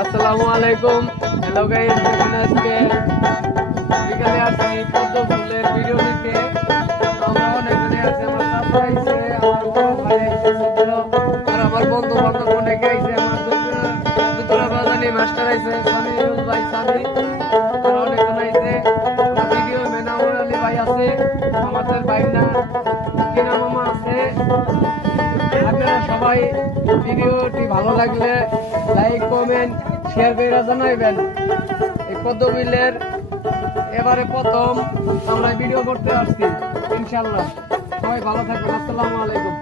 আসসালামু আলাইকুম। Hello guys, আজকে বিকালে আসছি পদ্ম ফুলের ভিডিও নিতে। আমরা অনেকজনে আছে, আমার চাচা আইছে, আমার বড় ভাই আইছে, আর আমার বন্ধু বান্ধব অনেকে আইছে, আমার দুতরা বাজানি মাস্টার আইছে, সামিউল ভাই সামি, আর অনেকজন আইছে। ভিডিও মেনামুর আলী ভাই আছে, আমাদের বাইনা কিনা মামা আছে। আপনারা সবাই ভিডিওটি ভালো লাগলে লাইক কমেন্ট শেয়ার করে জানাইবেন। এই পদ্মবিলের এবারে প্রথম আমরা ভিডিও করতে আসছি, ইনশাল্লাহ সবাই ভালো থাকবেন। আসসালামু আলাইকুম।